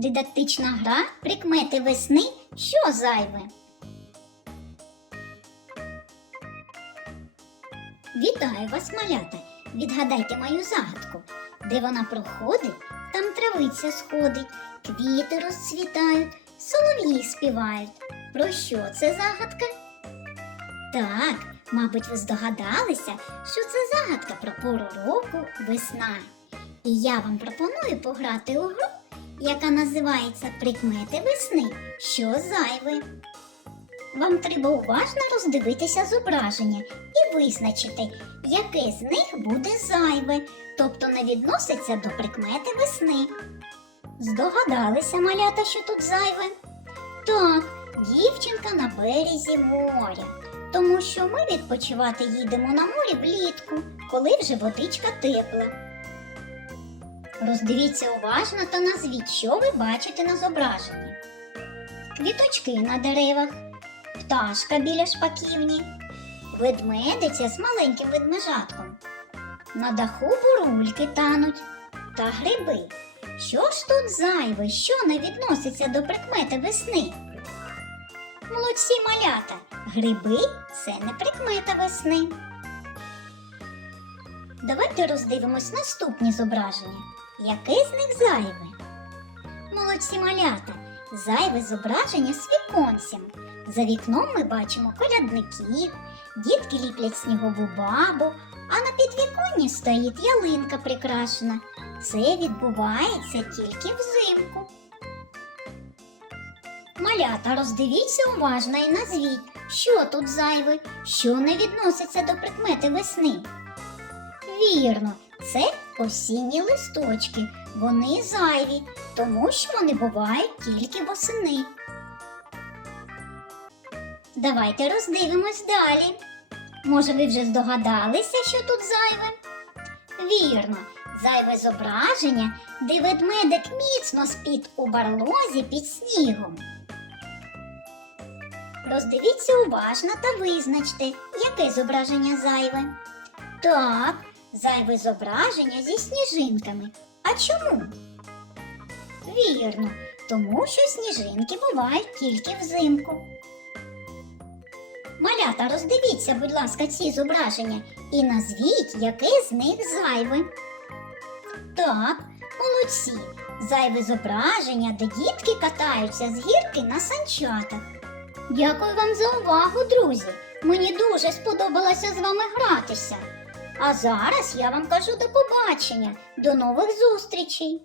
Дидактична гра прикмети весни, що зайве. Вітаю вас, малята! Відгадайте мою загадку. Де вона проходить, там травиця сходить, квіти розцвітають, солов'ї співають. Про що це загадка? Так, мабуть, ви здогадалися, що це загадка про пору року весна. І я вам пропоную пограти у гру, яка називається Прикмети весни. Що зайве. Вам треба уважно роздивитися зображення і визначити, яке з них буде зайве, тобто не відноситься до прикмети весни. Здогадалися, малята, що тут зайве? Так, дівчинка на березі моря, тому що ми відпочивати їдемо на морі влітку, коли вже водичка тепла. Роздивіться уважно та назвіть, що ви бачите на зображенні. Квіточки на деревах, пташка біля шпаківні, ведмедиця з маленьким ведмежатком. На даху бурульки тануть та гриби. Що ж тут зайве, що не відноситься до прикмети весни? Молодці малята, гриби це не прикмета весни. Давайте роздивимось наступні зображення. Яке з них зайве? Молодці малята, зайве зображення з віконцем. За вікном ми бачимо колядників, дітки ліплять снігову бабу, а на підвіконні стоїть ялинка прикрашена. Це відбувається тільки взимку. Малята, роздивіться уважно і назвіть, що тут зайве, що не відноситься до прикмети весни. Вірно, це осінні листочки. Вони зайві, тому що вони бувають тільки восени. Давайте роздивимось далі. Може, ви вже здогадалися, що тут зайве? Вірно, зайве зображення, де ведмедик міцно спить у барлозі під снігом. Роздивіться уважно та визначте, яке зображення зайве. Так, зайве зображення зі сніжинками. А чому? Вірно, тому що сніжинки бувають тільки взимку. Малята, роздивіться, будь ласка, ці зображення і назвіть, яке з них зайве. Так, молодці. Зайве зображення, де дітки катаються з гірки на санчатах. Дякую вам за увагу, друзі. Мені дуже сподобалося з вами гратися. А зараз я вам кажу до побачення, до нових зустрічей.